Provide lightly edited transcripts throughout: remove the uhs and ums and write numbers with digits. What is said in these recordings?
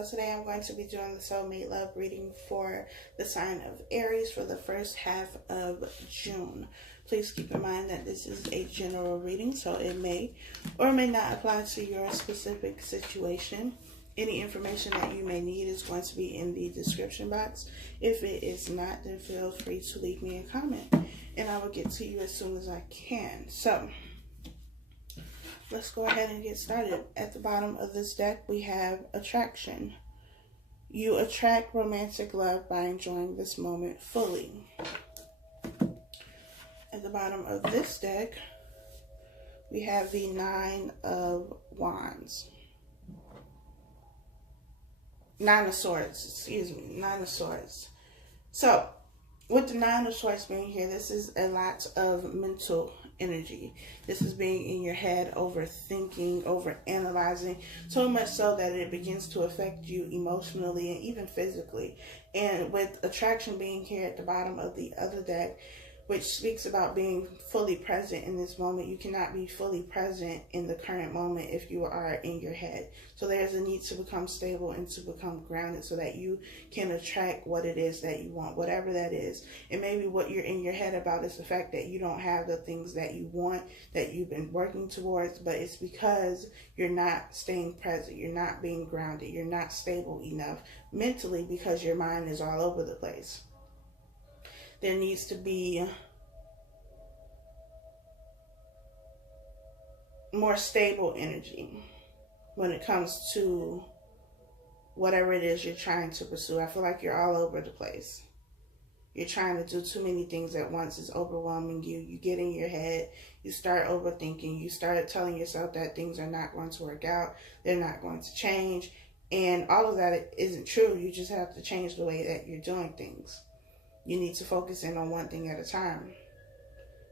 So today I'm going to be doing the soulmate love reading for the sign of Aries for the first half of June. Please keep in mind that this is a general reading, so it may or may not apply to your specific situation. Any information that you may need is going to be in the description box. If it is not, then feel free to leave me a comment and I will get to you as soon as I can. So let's go ahead and get started. At the bottom of this deck, we have attraction. You attract romantic love by enjoying this moment fully. At the bottom of this deck, we have the Nine of Wands. Nine of Swords. So, with the Nine of Swords being here, this is a lot of mental energy. This is being in your head, overthinking, overanalyzing, so much so that it begins to affect you emotionally and even physically. And with attraction being here at the bottom of the other deck, which speaks about being fully present in this moment. You cannot be fully present in the current moment if you are in your head. So there's a need to become stable and to become grounded so that you can attract what it is that you want, whatever that is. And maybe what you're in your head about is the fact that you don't have the things that you want, that you've been working towards, but it's because you're not staying present. You're not being grounded. You're not stable enough mentally because your mind is all over the place. There needs to be more stable energy when it comes to whatever it is you're trying to pursue. I feel like you're all over the place. You're trying to do too many things at once. It's overwhelming you. You get in your head. You start overthinking. You start telling yourself that things are not going to work out. They're not going to change. And all of that isn't true. You just have to change the way that you're doing things. You need to focus in on one thing at a time.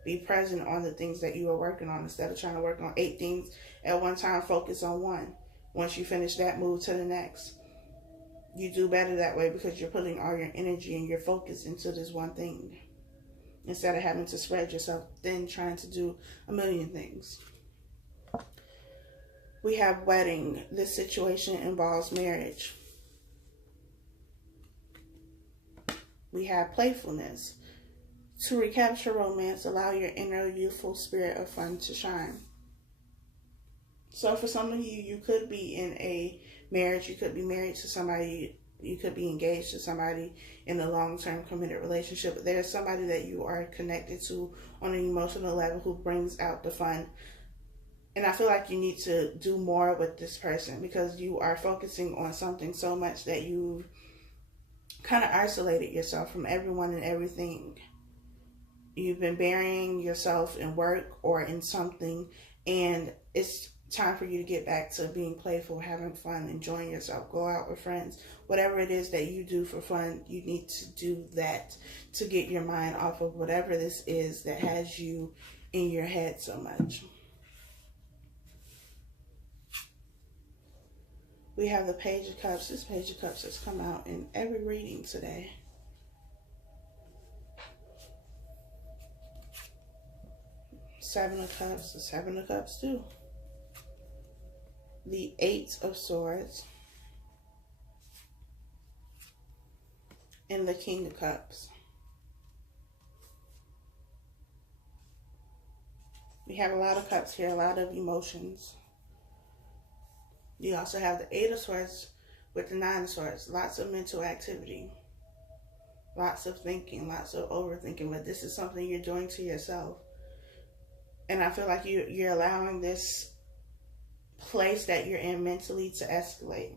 Be present on the things that you are working on. Instead of trying to work on 8 things at one time, focus on one. Once you finish that, move to the next. You do better that way because you're putting all your energy and your focus into this one thing. Instead of having to spread yourself thin trying to do a million things. We have wedding. This situation involves marriage. We have playfulness. To recapture romance, allow your inner youthful spirit of fun to shine. So for some of you, you could be in a marriage. You could be married to somebody. You could be engaged to somebody in a long-term committed relationship. But there's somebody that you are connected to on an emotional level who brings out the fun. And I feel like you need to do more with this person because you are focusing on something so much that you've kind of isolated yourself from everyone and everything. You've been burying yourself in work or in something, and it's time for you to get back to being playful, having fun, enjoying yourself, go out with friends. Whatever it is that you do for fun, you need to do that to get your mind off of whatever this is that has you in your head so much. We have the Page of Cups. This Page of Cups has come out in every reading today. Seven of Cups. The Seven of Cups too. The Eight of Swords. And the King of Cups. We have a lot of cups here. A lot of emotions. You also have the Eight of Swords with the Nine of Swords. Lots of mental activity. Lots of thinking. Lots of overthinking. But this is something you're doing to yourself. And I feel like you're allowing this place that you're in mentally to escalate.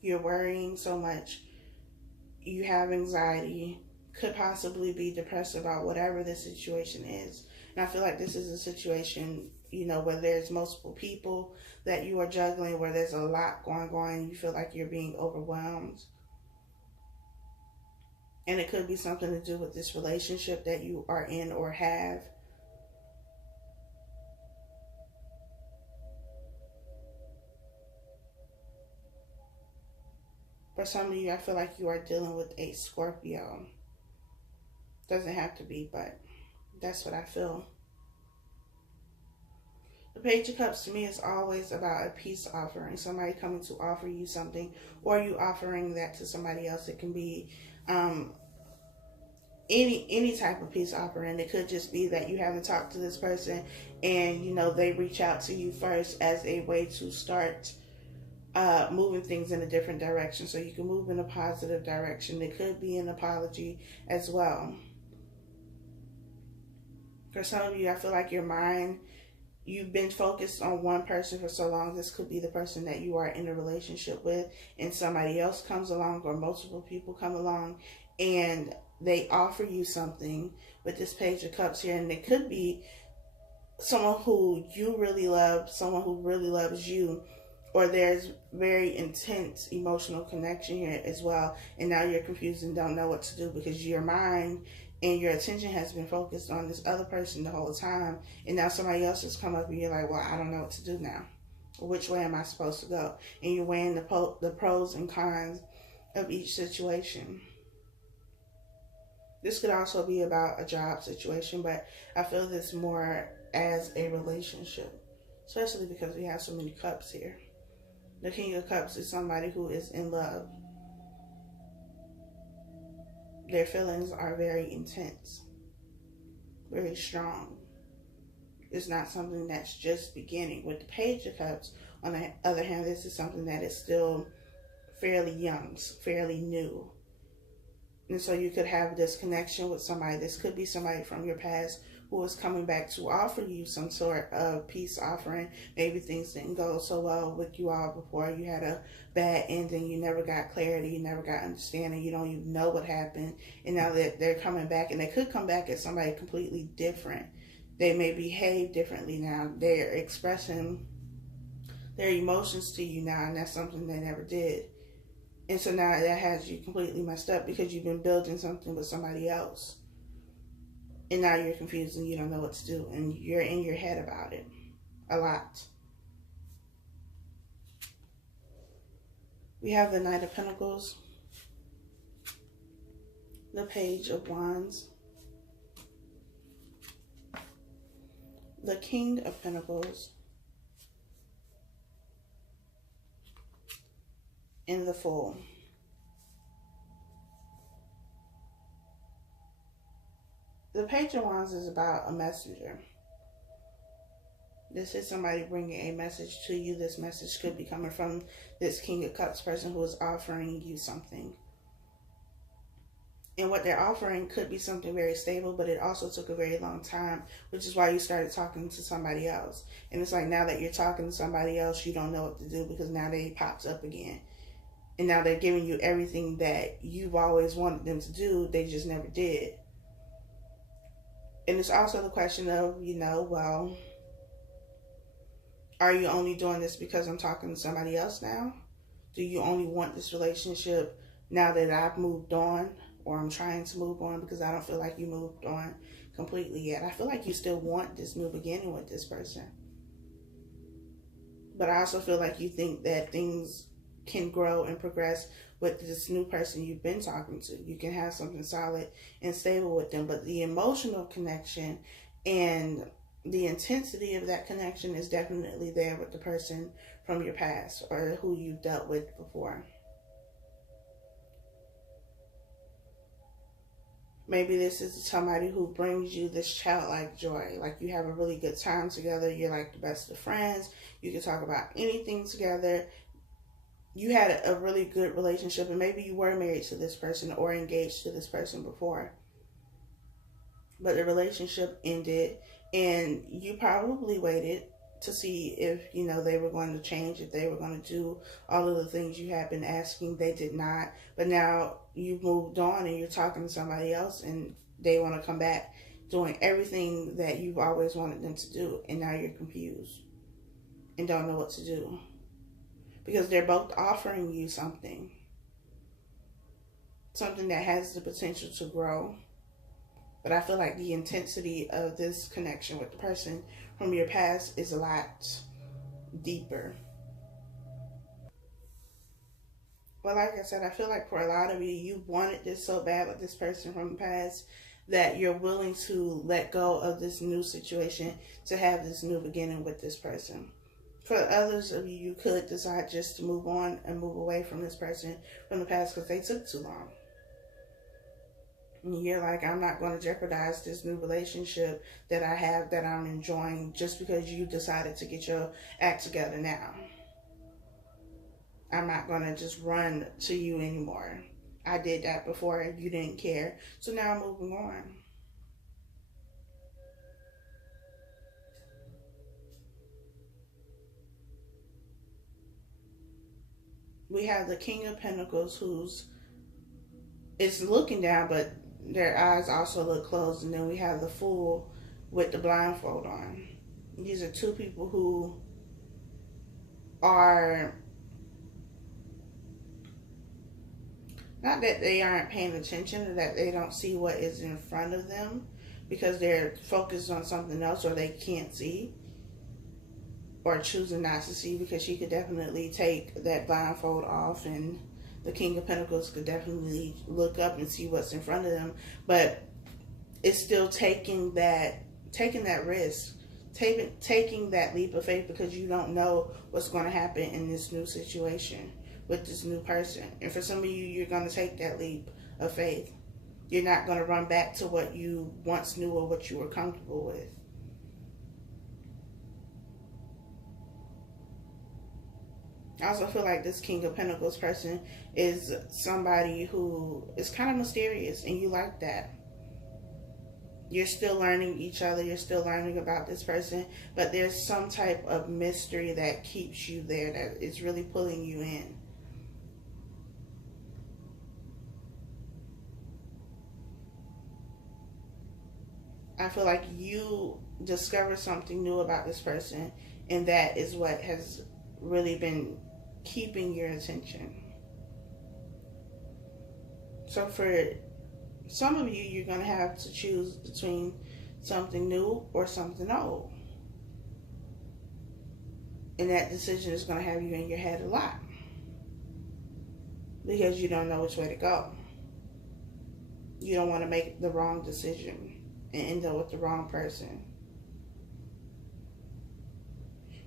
You're worrying so much. You have anxiety. Could possibly be depressed about whatever the situation is. And I feel like this is a situation, you know, where there's multiple people that you are juggling, where there's a lot going on, you feel like you're being overwhelmed. And it could be something to do with this relationship that you are in or have. For some of you, I feel like you are dealing with a Scorpio. Doesn't have to be, but that's what I feel. The Page of Cups to me is always about a peace offering. Somebody coming to offer you something, or you offering that to somebody else. It can be any type of peace offering. It could just be that you haven't talked to this person, and they reach out to you first as a way to start moving things in a different direction, so you can move in a positive direction. It could be an apology as well. For some of you, I feel like your mind, you've been focused on one person for so long. This could be the person that you are in a relationship with, and somebody else comes along, or multiple people come along, and they offer you something with this Page of Cups here. And it could be someone who you really love, someone who really loves you, or there's very intense emotional connection here as well. And now you're confused and don't know what to do, because your mind and your attention has been focused on this other person the whole time. And now somebody else has come up and you're like, well, I don't know what to do now. Which way am I supposed to go? And you're weighing the pros and cons of each situation. This could also be about a job situation, but I feel this more as a relationship, especially because we have so many cups here. The King of Cups is somebody who is in love. Their feelings are very intense, very strong. It's not something that's just beginning. With the Page of Cups, on the other hand, this is something that is still fairly young, fairly new. And so you could have this connection with somebody. This could be somebody from your past who is coming back to offer you some sort of peace offering. Maybe things didn't go so well with you all before. You had a bad ending. You never got clarity. You never got understanding. You don't even know what happened. And now that they're coming back, and they could come back as somebody completely different. They may behave differently now. They're expressing their emotions to you now, and that's something they never did. And so now that has you completely messed up, because you've been building something with somebody else. And now you're confused and you don't know what to do. And you're in your head about it a lot. We have the Knight of Pentacles, the Page of Wands, the King of Pentacles, and the Fool. The Page of Wands is about a messenger. This is somebody bringing a message to you. This message could be coming from this King of Cups person who is offering you something. And what they're offering could be something very stable, but it also took a very long time, which is why you started talking to somebody else. And it's like, now that you're talking to somebody else, you don't know what to do, because now they pops up again. And now they're giving you everything that you've always wanted them to do. They just never did. And it's also the question of, well, are you only doing this because I'm talking to somebody else now? Do you only want this relationship now that I've moved on, or I'm trying to move on? Because I don't feel like you moved on completely yet. I feel like you still want this new beginning with this person. But I also feel like you think that things can grow and progress with this new person you've been talking to. You can have something solid and stable with them, but the emotional connection and the intensity of that connection is definitely there with the person from your past, or who you've dealt with before. Maybe this is somebody who brings you this childlike joy. Like, you have a really good time together. You're like the best of friends. You can talk about anything together. You had a really good relationship, and maybe you were married to this person or engaged to this person before. But the relationship ended, and you probably waited to see if, they were going to change, if they were going to do all of the things you had been asking. They did not. But now you've moved on and you're talking to somebody else, and they want to come back doing everything that you've always wanted them to do. And now you're confused and don't know what to do, because they're both offering you something that has the potential to grow. But I feel like the intensity of this connection with the person from your past is a lot deeper. Well, like I said, I feel like for a lot of you, you wanted this so bad with this person from the past. that you're willing to let go of this new situation to have this new beginning with this person. For others of you, you could decide just to move on and move away from this person from the past because they took too long. And you're like, I'm not going to jeopardize this new relationship that I have, that I'm enjoying, just because you decided to get your act together now. I'm not going to just run to you anymore. I did that before and you didn't care. So now I'm moving on. We have the King of Pentacles, who's is looking down, but their eyes also look closed. And then we have the Fool with the blindfold on. These are two people who are, not that they aren't paying attention or that they don't see what is in front of them because they're focused on something else, or they can't see, or choosing not to see, because she could definitely take that blindfold off and the King of Pentacles could definitely look up and see what's in front of them. But it's still taking that risk, taking that leap of faith, because you don't know what's going to happen in this new situation with this new person. And for some of you, you're going to take that leap of faith. You're not going to run back to what you once knew or what you were comfortable with. I also feel like this King of Pentacles person is somebody who is kind of mysterious, and you like that. You're still learning each other. You're still learning about this person, but there's some type of mystery that keeps you there, that is really pulling you in. I feel like you discover something new about this person, and that is what has really been keeping your attention. So for some of you, you're going to have to choose between something new or something old. And that decision is going to have you in your head a lot, because you don't know which way to go. You don't want to make the wrong decision and end up with the wrong person.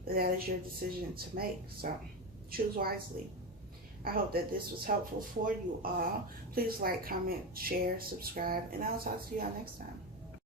But that is your decision to make, so choose wisely. I hope that this was helpful for you all. Please like, comment, share, subscribe, and I'll talk to you all next time.